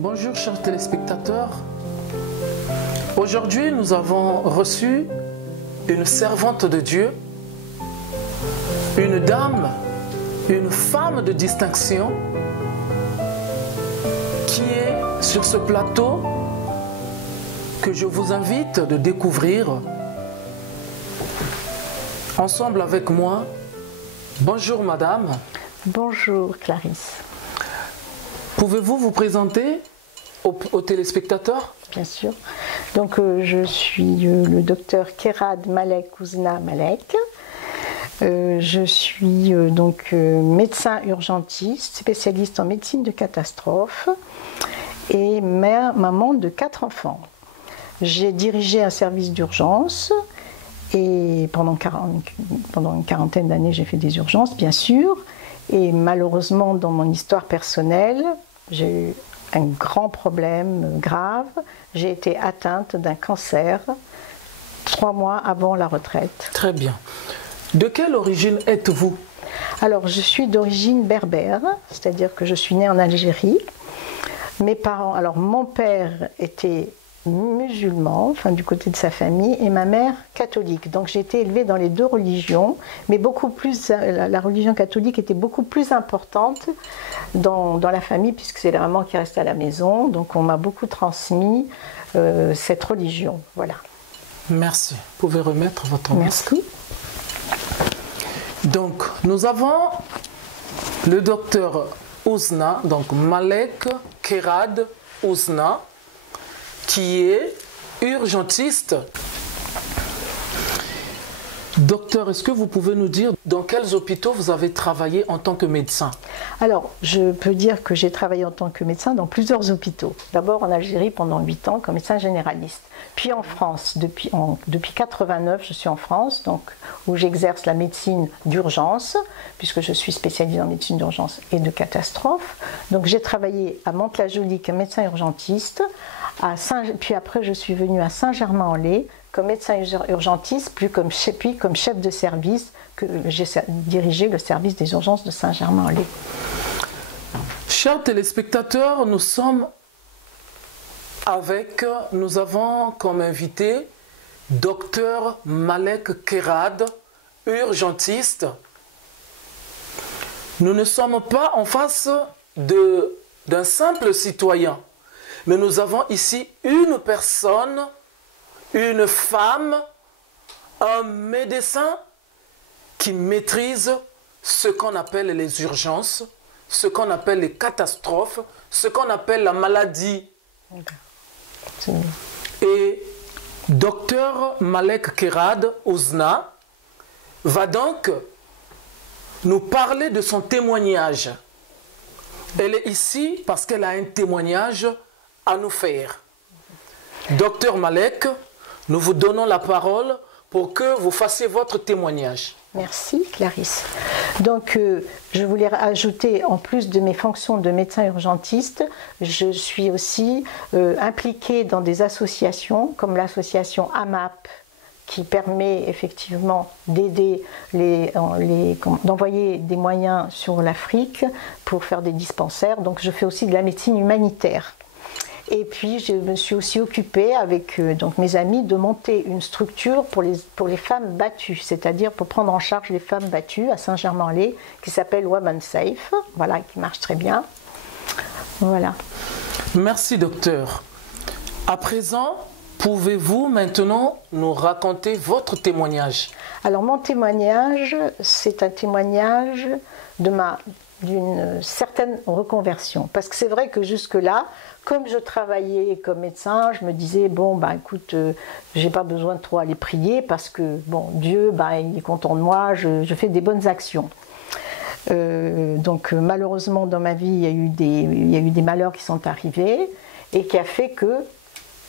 Bonjour chers téléspectateurs. Aujourd'hui nous avons reçu une servante de Dieu, une dame, une femme de distinction qui est sur ce plateau que je vous invite de découvrir ensemble avec moi. Bonjour madame. Bonjour Clarisse. Pouvez-vous vous présenter aux téléspectateurs? Bien sûr. Donc je suis le docteur Kerad Malek Ouzna Malek. Je suis médecin urgentiste, spécialiste en médecine de catastrophe et maman de 4 enfants. J'ai dirigé un service d'urgence et pendant une quarantaine d'années j'ai fait des urgences bien sûr. Et malheureusement dans mon histoire personnelle, j'ai eu un grand problème grave. J'ai été atteinte d'un cancer 3 mois avant la retraite. Très bien. De quelle origine êtes-vous? Alors, je suis d'origine berbère, c'est-à-dire que je suis née en Algérie. Mes parents, alors mon père était musulman, enfin du côté de sa famille, et ma mère catholique. Donc j'ai été élevée dans les 2 religions, mais beaucoup plus, la religion catholique était beaucoup plus importante dans la famille, puisque c'est la maman qui reste à la maison. Donc on m'a beaucoup transmis cette religion. Voilà. Merci. Vous pouvez remettre votre masque. Merci. Donc nous avons le docteur Ouzna, donc Malek Kerad Ouzna, qui est urgentiste. Docteur, est-ce que vous pouvez nous dire dans quels hôpitaux vous avez travaillé en tant que médecin? Alors, je peux dire que j'ai travaillé en tant que médecin dans plusieurs hôpitaux. D'abord en Algérie pendant 8 ans comme médecin généraliste. Puis en France, depuis 89, je suis en France, donc, où j'exerce la médecine d'urgence, puisque je suis spécialisée en médecine d'urgence et de catastrophe. Donc j'ai travaillé à Mantes-la-Jolie comme médecin urgentiste, Puis après, je suis venue à Saint-Germain-en-Laye comme médecin urgentiste, puis comme chef de service, que j'ai dirigé le service des urgences de Saint-Germain-en-Laye. Chers téléspectateurs, nous avons comme invité Dr Malek Kerad, urgentiste. Nous ne sommes pas en face d'un simple citoyen, mais nous avons ici une personne, une femme, un médecin qui maîtrise ce qu'on appelle les urgences, ce qu'on appelle les catastrophes, ce qu'on appelle la maladie. Et Dr Malek Kerad Ouzna va donc nous parler de son témoignage. Elle est ici parce qu'elle a un témoignage à nous faire. Docteur Malek, nous vous donnons la parole pour que vous fassiez votre témoignage. Merci Clarisse. Donc je voulais ajouter, en plus de mes fonctions de médecin urgentiste, je suis aussi impliquée dans des associations comme l'association AMAP, qui permet effectivement d'aider d'envoyer des moyens sur l'Afrique pour faire des dispensaires. Donc je fais aussi de la médecine humanitaire. Et puis je me suis aussi occupée avec donc mes amis de monter une structure pour les femmes battues, c'est-à-dire pour prendre en charge les femmes battues à Saint-Germain-en-Laye, qui s'appelle Women Safe, voilà, qui marche très bien. Voilà. Merci docteur. À présent, pouvez-vous maintenant nous raconter votre témoignage? Alors mon témoignage, c'est un témoignage d'une certaine reconversion. Parce que c'est vrai que jusque-là, comme je travaillais comme médecin, je me disais, bon, ben écoute, j'ai pas besoin de trop aller prier parce que, bon, Dieu, ben, il est content de moi, je fais des bonnes actions. Donc malheureusement, dans ma vie, il y a eu des malheurs qui sont arrivés et qui a fait que,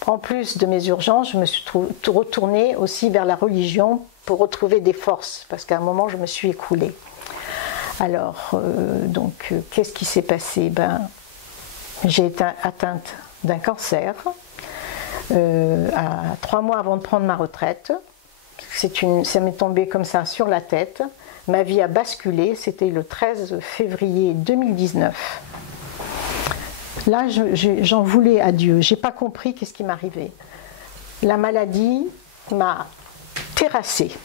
en plus de mes urgences, je me suis retournée aussi vers la religion pour retrouver des forces, parce qu'à un moment, je me suis écroulée. Alors, qu'est-ce qui s'est passé? J'ai été atteinte d'un cancer à 3 mois avant de prendre ma retraite. Ça m'est tombé comme ça sur la tête. Ma vie a basculé, c'était le 13 février 2019. Là, j'en voulais à Dieu. Je n'ai pas compris qu'est-ce qui m'arrivait. La maladie m'a terrassée.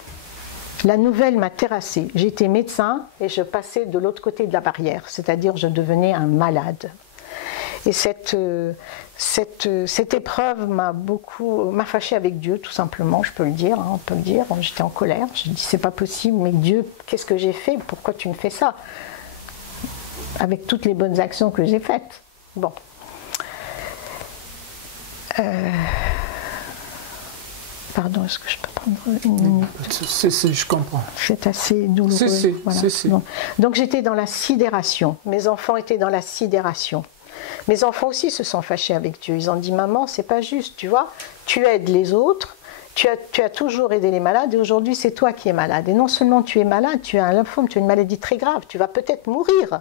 La nouvelle m'a terrassée. J'étais médecin et je passais de l'autre côté de la barrière, c'est-à-dire je devenais un malade. Et cette épreuve m'a fâchée avec Dieu, tout simplement, je peux le dire, hein, on peut le dire. J'étais en colère, je dis c'est pas possible, mais Dieu, qu'est-ce que j'ai fait? Pourquoi tu me fais ça? Avec toutes les bonnes actions que j'ai faites. Bon. Pardon, est-ce que je peux prendre une minute? Je comprends. C'est assez douloureux. Voilà. Bon. Donc j'étais dans la sidération. Mes enfants étaient dans la sidération. Mes enfants aussi se sont fâchés avec Dieu. Ils ont dit, maman, c'est pas juste, tu vois, tu aides les autres, tu as toujours aidé les malades et aujourd'hui c'est toi qui es malade. Et non seulement tu es malade, tu as un lymphome, tu as une maladie très grave, tu vas peut-être mourir.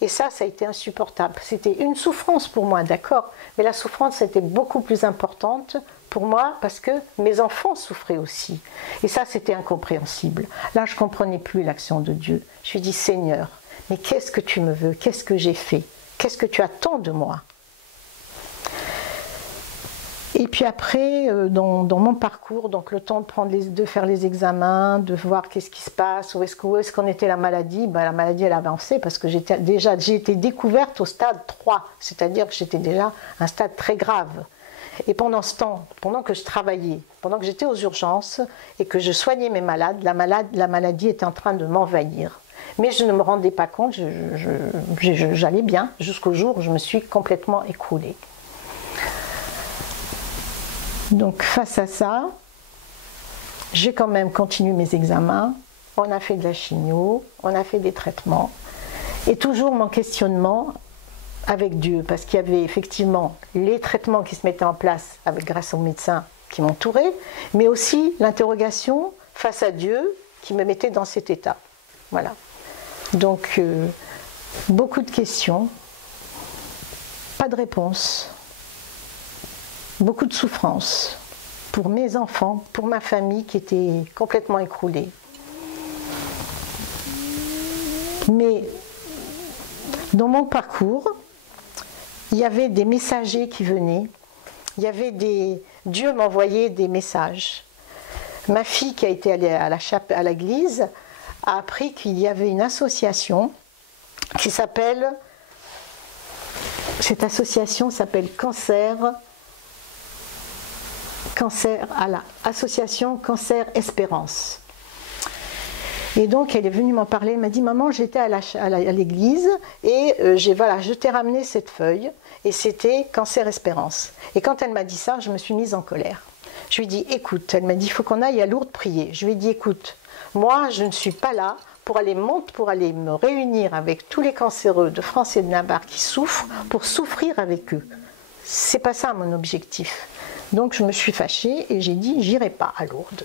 Et ça a été insupportable. C'était une souffrance pour moi, d'accord, mais la souffrance était beaucoup plus importante pour moi parce que mes enfants souffraient aussi. Et ça, c'était incompréhensible. Là, je ne comprenais plus l'action de Dieu. Je lui ai dit, Seigneur, mais qu'est-ce que tu me veux? Qu'est-ce que j'ai fait? Qu'est-ce que tu attends de moi? Et puis après, dans mon parcours, donc le temps de faire les examens, de voir qu'est-ce qui se passe, où est-ce qu'en était la maladie, la maladie elle avançait parce que j'ai été découverte au stade 3, c'est-à-dire que j'étais déjà à un stade très grave. Et pendant ce temps, pendant que je travaillais, pendant que j'étais aux urgences et que je soignais mes malades, la maladie était en train de m'envahir. Mais je ne me rendais pas compte, j'allais bien jusqu'au jour où je me suis complètement écroulée. Donc face à ça, j'ai quand même continué mes examens, on a fait de la chimio, on a fait des traitements, et toujours mon questionnement avec Dieu, parce qu'il y avait effectivement les traitements qui se mettaient en place grâce aux médecins qui m'entouraient, mais aussi l'interrogation face à Dieu qui me mettait dans cet état. Voilà. Donc, beaucoup de questions, pas de réponse. beaucoup de souffrance pour mes enfants, pour ma famille qui était complètement écroulée. Mais dans mon parcours, il y avait des messagers qui venaient, il y avait Dieu m'envoyait des messages. Ma fille qui a été allée à l'église a appris qu'il y avait une association qui s'appelle, cette association s'appelle Association Cancer Espérance. Et donc elle est venue m'en parler, elle m'a dit maman j'étais à l'église et je t'ai ramené cette feuille et c'était Cancer Espérance. Et quand elle m'a dit ça, je me suis mise en colère. Je lui ai dit écoute, elle m'a dit il faut qu'on aille à Lourdes prier. Je lui ai dit écoute, moi je ne suis pas là pour aller me réunir avec tous les cancéreux de France et de Navarre qui souffrent pour souffrir avec eux. C'est pas ça mon objectif. Donc je me suis fâchée et j'ai dit j'irai pas à Lourdes.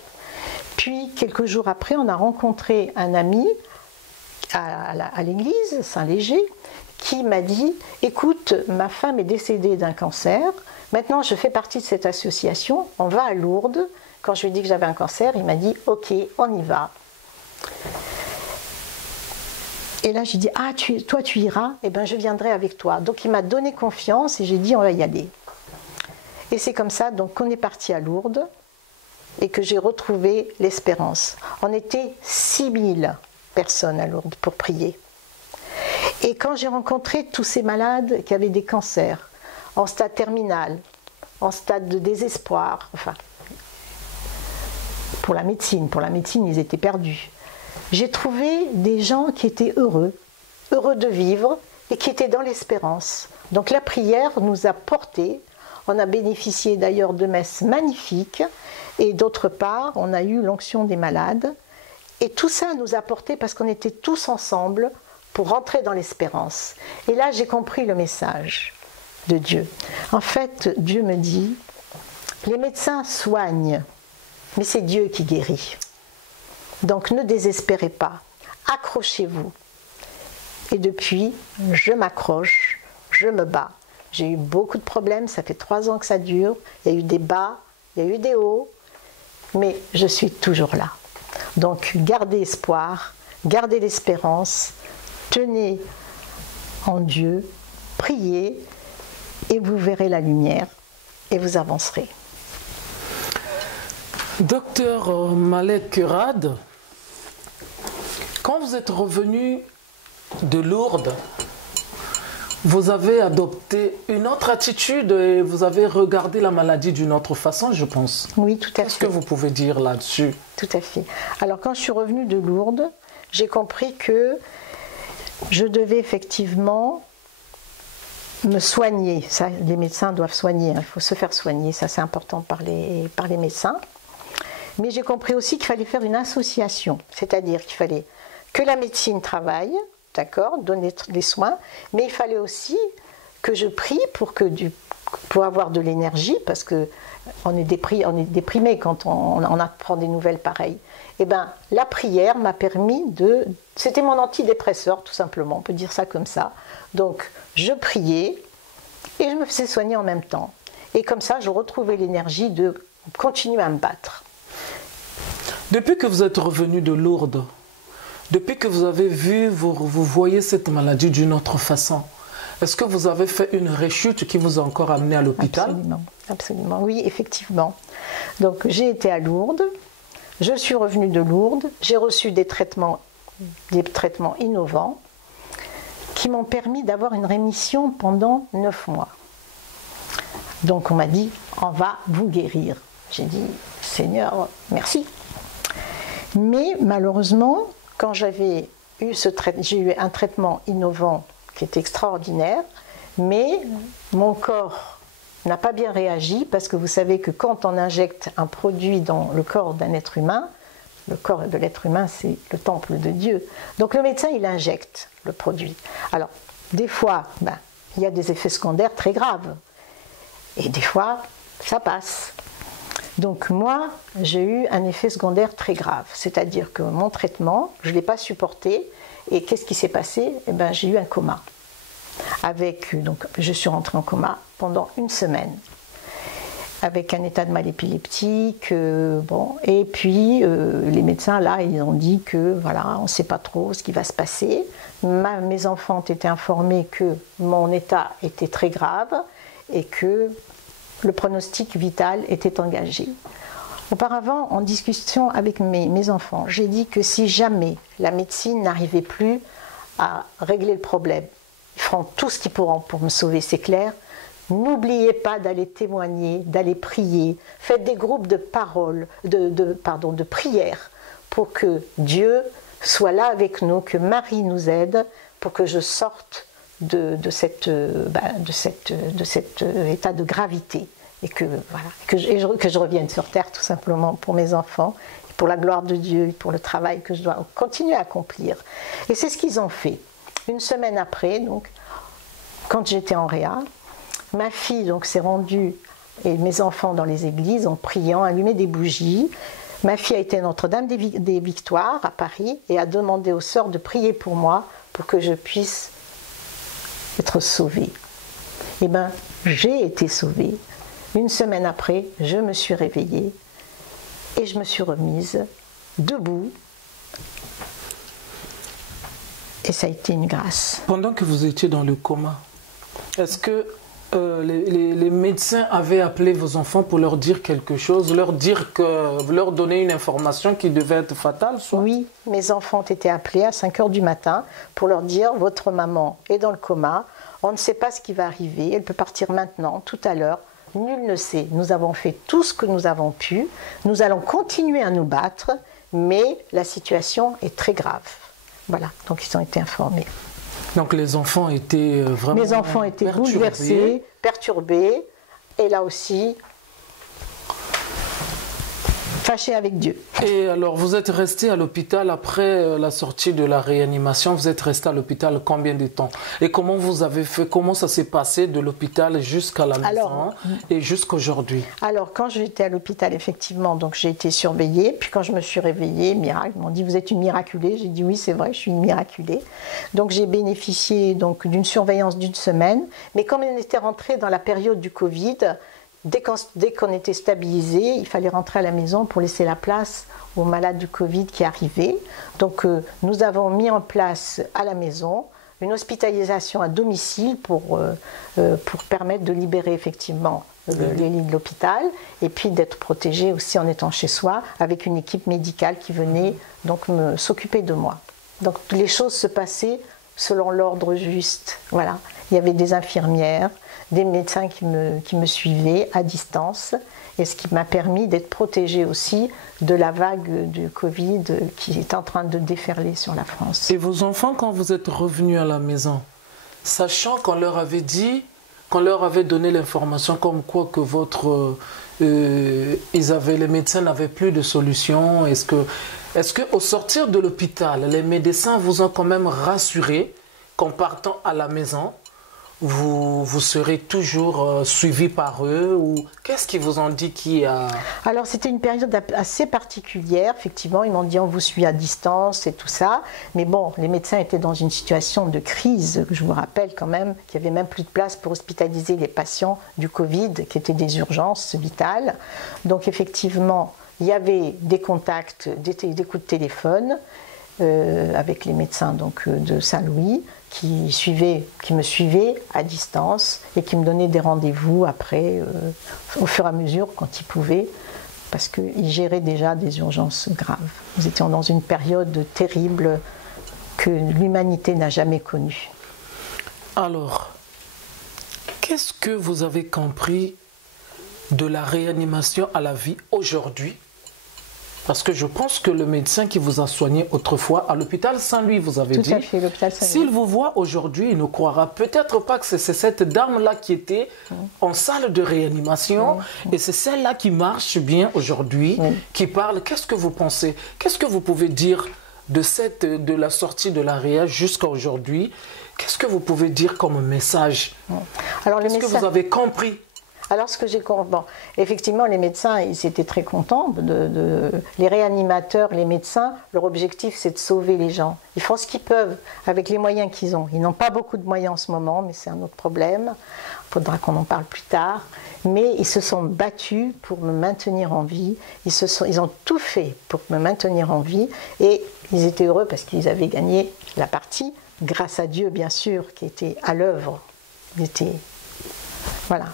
Puis quelques jours après, on a rencontré un ami à l'église Saint-Léger qui m'a dit écoute, ma femme est décédée d'un cancer, maintenant je fais partie de cette association, on va à Lourdes. Quand je lui ai dit que j'avais un cancer, il m'a dit ok, on y va. Et là j'ai dit ah toi tu iras, eh bien je viendrai avec toi. Donc il m'a donné confiance et j'ai dit on va y aller. Et c'est comme ça donc qu'on est parti à Lourdes et que j'ai retrouvé l'espérance. On était 6000 personnes à Lourdes pour prier. Et quand j'ai rencontré tous ces malades qui avaient des cancers, en stade terminal, en stade de désespoir, enfin, pour la médecine ils étaient perdus. J'ai trouvé des gens qui étaient heureux de vivre et qui étaient dans l'espérance. Donc la prière nous a portés, on a bénéficié d'ailleurs de messes magnifiques, et d'autre part, on a eu l'onction des malades. Et tout ça nous a porté parce qu'on était tous ensemble pour rentrer dans l'espérance. Et là, j'ai compris le message de Dieu. En fait, Dieu me dit, les médecins soignent, mais c'est Dieu qui guérit. Donc ne désespérez pas, accrochez-vous. Et depuis, je m'accroche, je me bats. J'ai eu beaucoup de problèmes, ça fait 3 ans que ça dure. Il y a eu des bas, il y a eu des hauts, mais je suis toujours là. Donc gardez espoir, gardez l'espérance, tenez en Dieu, priez et vous verrez la lumière et vous avancerez. Docteur Malek Kerad, quand vous êtes revenu de Lourdes, vous avez adopté une autre attitude et vous avez regardé la maladie d'une autre façon, je pense. Oui, tout à fait. Qu'est-ce que vous pouvez dire là-dessus? Tout à fait. Alors, quand je suis revenue de Lourdes, j'ai compris que je devais effectivement me soigner. Ça, les médecins doivent soigner, il faut se faire soigner, ça c'est important par les médecins. Mais j'ai compris aussi qu'il fallait faire une association, c'est-à-dire qu'il fallait que la médecine travaille, d'accord, donner les soins, mais il fallait aussi que je prie pour avoir de l'énergie, parce qu'on est déprimé quand on apprend des nouvelles pareilles. Et bien, la prière m'a permis de... C'était mon antidépresseur, tout simplement, on peut dire ça comme ça. Donc, je priais et je me faisais soigner en même temps. Et comme ça, je retrouvais l'énergie de continuer à me battre. Depuis que vous êtes revenu de Lourdes, depuis que vous avez vu, vous voyez cette maladie d'une autre façon, est-ce que vous avez fait une rechute qui vous a encore amené à l'hôpital? Absolument, absolument, oui, effectivement. Donc j'ai été à Lourdes, je suis revenue de Lourdes, j'ai reçu des traitements innovants qui m'ont permis d'avoir une rémission pendant 9 mois. Donc on m'a dit, on va vous guérir. J'ai dit, Seigneur, merci. Mais malheureusement, quand j'ai eu un traitement innovant qui est extraordinaire, mais mon corps n'a pas bien réagi parce que vous savez que quand on injecte un produit dans le corps d'un être humain, le corps de l'être humain c'est le temple de Dieu. Donc le médecin il injecte le produit. Alors des fois il y a des effets secondaires très graves et des fois ça passe. Donc moi, j'ai eu un effet secondaire très grave, c'est-à-dire que mon traitement, je ne l'ai pas supporté, et qu'est-ce qui s'est passé? Eh ben, j'ai eu un coma. Donc, je suis rentrée en coma pendant 1 semaine. avec un état de mal épileptique. Bon. Et puis, les médecins, là, ils ont dit que, voilà, on ne sait pas trop ce qui va se passer. Mes enfants ont été informés que mon état était très grave et que le pronostic vital était engagé. Auparavant, en discussion avec mes enfants, j'ai dit que si jamais la médecine n'arrivait plus à régler le problème, ils feront tout ce qu'ils pourront pour me sauver, c'est clair. N'oubliez pas d'aller témoigner, d'aller prier. Faites des groupes de paroles, de prières pour que Dieu soit là avec nous, que Marie nous aide pour que je sorte de cet état de gravité et que je revienne sur terre tout simplement pour mes enfants, pour la gloire de Dieu, pour le travail que je dois continuer à accomplir. Et c'est ce qu'ils ont fait. Une semaine après, donc, quand j'étais en réa, ma fille s'est rendue et mes enfants dans les églises en priant, allumé des bougies. Ma fille a été à Notre-Dame des Victoires à Paris et a demandé aux sœurs de prier pour moi pour que je puisse être sauvée. Eh bien, j'ai été sauvée. Une semaine après, je me suis réveillée et je me suis remise debout. Et ça a été une grâce. Pendant que vous étiez dans le coma, est-ce que les médecins avaient appelé vos enfants pour leur dire quelque chose, leur donner une information qui devait être fatale, soit? Oui, mes enfants ont été appelés à 5 h du matin pour leur dire « Votre maman est dans le coma, on ne sait pas ce qui va arriver, elle peut partir maintenant, tout à l'heure, nul ne sait. Nous avons fait tout ce que nous avons pu, nous allons continuer à nous battre, mais la situation est très grave. » Voilà, donc ils ont été informés. Donc les enfants étaient vraiment Mes enfants étaient bouleversés, perturbés, et là aussi, fâchés avec Dieu. Et alors, vous êtes resté à l'hôpital après la sortie de la réanimation, vous êtes resté à l'hôpital combien de temps? Et comment vous avez fait, comment ça s'est passé de l'hôpital jusqu'à la maison et jusqu'à aujourd'hui? Alors, quand j'étais à l'hôpital, effectivement, donc j'ai été surveillée. Puis quand je me suis réveillée, miracle, ils m'ont dit « Vous êtes une miraculée ». J'ai dit « Oui, c'est vrai, je suis une miraculée ». Donc j'ai bénéficié d'une surveillance d'une semaine. Mais comme on était rentré dans la période du Covid, dès qu'on était stabilisé, il fallait rentrer à la maison pour laisser la place aux malades du Covid qui arrivaient. Donc nous avons mis en place à la maison une hospitalisation à domicile pour permettre de libérer effectivement les lits de l'hôpital et puis d'être protégé aussi en étant chez soi avec une équipe médicale qui venait donc s'occuper de moi. Donc les choses se passaient selon l'ordre juste. Voilà. Il y avait des infirmières, des médecins qui me suivaient à distance, et ce qui m'a permis d'être protégée aussi de la vague du Covid qui est en train de déferler sur la France. Et vos enfants, quand vous êtes revenus à la maison, sachant qu'on leur avait dit, qu'on leur avait donné l'information comme quoi que les médecins n'avaient plus de solution, est-ce que au sortir de l'hôpital, les médecins vous ont quand même rassuré qu'en partant à la maison, vous serez toujours suivi par eux, ou qu'est-ce qu'ils vous ont dit qui a... Alors c'était une période assez particulière, effectivement, ils m'ont dit on vous suit à distance et tout ça, mais bon, les médecins étaient dans une situation de crise, je vous rappelle quand même qu'il n'y avait même plus de place pour hospitaliser les patients du Covid, qui étaient des urgences vitales, donc effectivement, il y avait des contacts, des coups de téléphone avec les médecins donc, de Saint-Louis, qui me suivaient à distance et qui me donnaient des rendez-vous après, au fur et à mesure, quand ils pouvaient, parce qu'ils géraient déjà des urgences graves. Nous étions dans une période terrible que l'humanité n'a jamais connue. Alors, qu'est-ce que vous avez compris de la réanimation à la vie aujourd'hui? Parce que je pense que le médecin qui vous a soigné autrefois à l'hôpital Saint-Louis, vous avez dit, s'il vous voit aujourd'hui, il ne croira peut-être pas que c'est cette dame-là qui était en salle de réanimation et c'est celle-là qui marche bien aujourd'hui, qui parle. Qu'est-ce que vous pensez? Qu'est-ce que vous pouvez dire de la sortie de la réa jusqu'à aujourd'hui? Qu'est-ce que vous pouvez dire comme message? Qu'est-ce que vous avez compris? Alors, ce que j'ai compris, bon, effectivement, les médecins, ils étaient très contents. Les réanimateurs, les médecins, leur objectif, c'est de sauver les gens. Ils font ce qu'ils peuvent avec les moyens qu'ils ont. Ils n'ont pas beaucoup de moyens en ce moment, mais c'est un autre problème. Il faudra qu'on en parle plus tard. Mais ils se sont battus pour me maintenir en vie. Ils ont tout fait pour me maintenir en vie. Et ils étaient heureux parce qu'ils avaient gagné la partie, grâce à Dieu, bien sûr, qui était à l'œuvre. Voilà.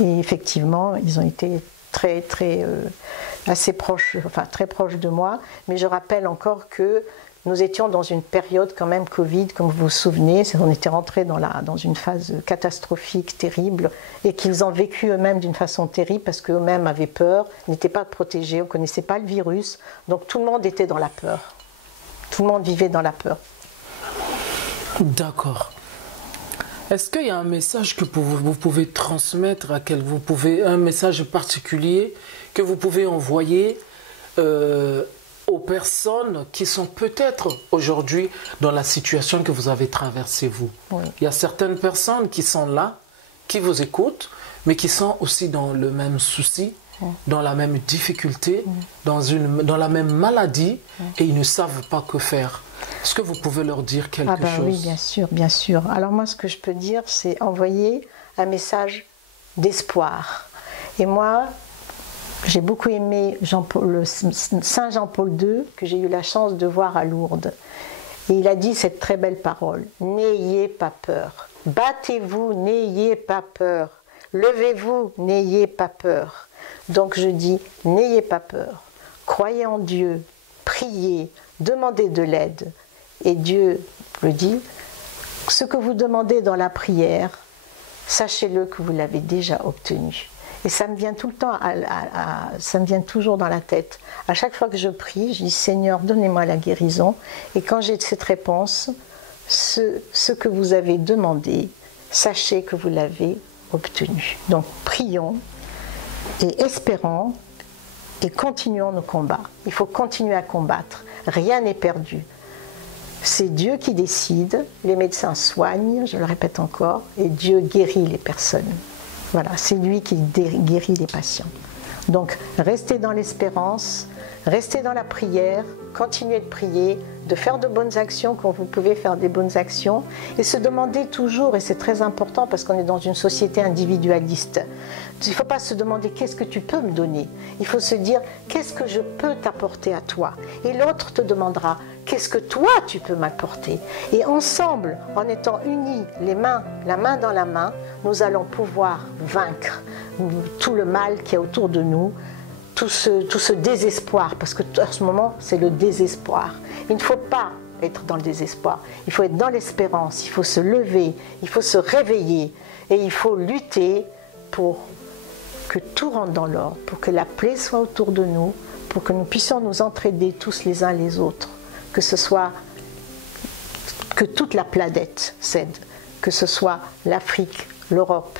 Et effectivement, ils ont été assez proches, enfin très proches de moi. Mais je rappelle encore que nous étions dans une période quand même Covid, comme vous vous souvenez. On était rentrés dans une phase catastrophique, terrible, et qu'ils ont vécu eux-mêmes d'une façon terrible parce qu'eux-mêmes avaient peur, n'étaient pas protégés, on ne connaissait pas le virus. Donc tout le monde était dans la peur. Tout le monde vivait dans la peur. D'accord. Est-ce qu'il y a un message que vous pouvez transmettre, un message particulier que vous pouvez envoyer aux personnes qui sont peut-être aujourd'hui dans la situation que vous avez traversée vous? Oui. Il y a certaines personnes qui sont là, qui vous écoutent, mais qui sont aussi dans le même souci, dans la même difficulté, dans la même maladie, et ils ne savent pas que faire. Est-ce que vous pouvez leur dire quelque chose? Oui, bien sûr, bien sûr. Alors moi, ce que je peux dire, c'est envoyer un message d'espoir. Et moi, j'ai beaucoup aimé Saint Jean-Paul II, que j'ai eu la chance de voir à Lourdes. Et il a dit cette très belle parole: n'ayez pas peur. Battez-vous, n'ayez pas peur. Levez-vous, n'ayez pas peur. Donc je dis, n'ayez pas peur. Croyez en Dieu, priez, demandez de l'aide. Et Dieu le dit, ce que vous demandez dans la prière, sachez-le que vous l'avez déjà obtenu. Et ça me vient tout le temps, ça me vient toujours dans la tête. À chaque fois que je prie, je dis, Seigneur, donnez-moi la guérison. Et quand j'ai cette réponse, ce que vous avez demandé, sachez que vous l'avez obtenu. Donc prions et espérons et continuons nos combats. Il faut continuer à combattre. Rien n'est perdu. C'est Dieu qui décide, les médecins soignent, je le répète encore, et Dieu guérit les personnes. Voilà, c'est lui qui guérit les patients. Donc, restez dans l'espérance, restez dans la prière, continuez de prier, de faire de bonnes actions quand vous pouvez faire des bonnes actions, et se demander toujours, et c'est très important parce qu'on est dans une société individualiste, il ne faut pas se demander qu'est-ce que tu peux me donner, il faut se dire qu'est-ce que je peux t'apporter à toi, et l'autre te demandera qu'est-ce que toi tu peux m'apporter, et ensemble, en étant unis, la main dans la main, nous allons pouvoir vaincre tout le mal qui est autour de nous, tout ce désespoir, parce que à ce moment c'est le désespoir. Il ne faut pas être dans le désespoir, il faut être dans l'espérance, il faut se lever, il faut se réveiller et il faut lutter pour que tout rentre dans l'ordre, pour que la paix soit autour de nous, pour que nous puissions nous entraider tous les uns les autres, que toute la planète cède, que ce soit l'Afrique, l'Europe,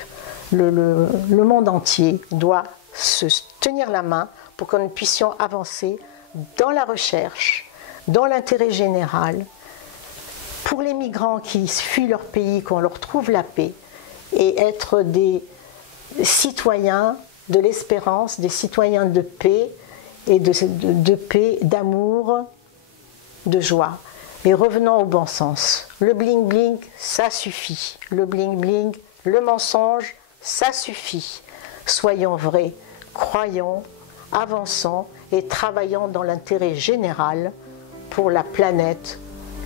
le monde entier doit se tenir la main pour que nous puissions avancer dans la recherche, dans l'intérêt général, pour les migrants qui fuient leur pays, qu'on leur trouve la paix, et être des citoyens de l'espérance, des citoyens de paix, et de paix, d'amour, de joie. Et revenons au bon sens. Le bling-bling, ça suffit. Le bling-bling, le mensonge, ça suffit. Soyons vrais, croyons, avançons et travaillons dans l'intérêt général pour la planète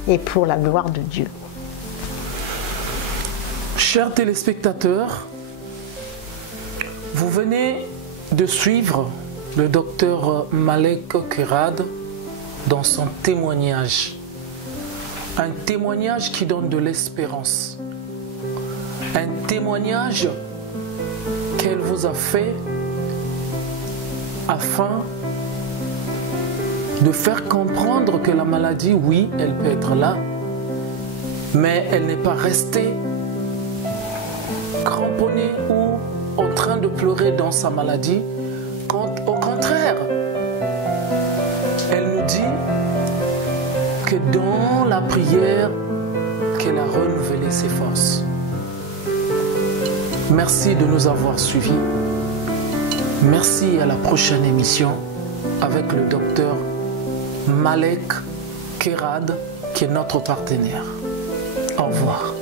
et pour la gloire de Dieu. Chers téléspectateurs, vous venez de suivre le docteur Malek Kherad dans son témoignage. Un témoignage qui donne de l'espérance. Un témoignage qu'elle vous a fait afin de faire comprendre que la maladie, oui, elle peut être là, mais elle n'est pas restée cramponnée ou en train de pleurer dans sa maladie. Au contraire, elle nous dit que dans la prière, qu'elle a renouvelé ses forces. Merci de nous avoir suivis. Merci et à la prochaine émission avec le docteur Malek Kerad qui est notre partenaire. Au revoir.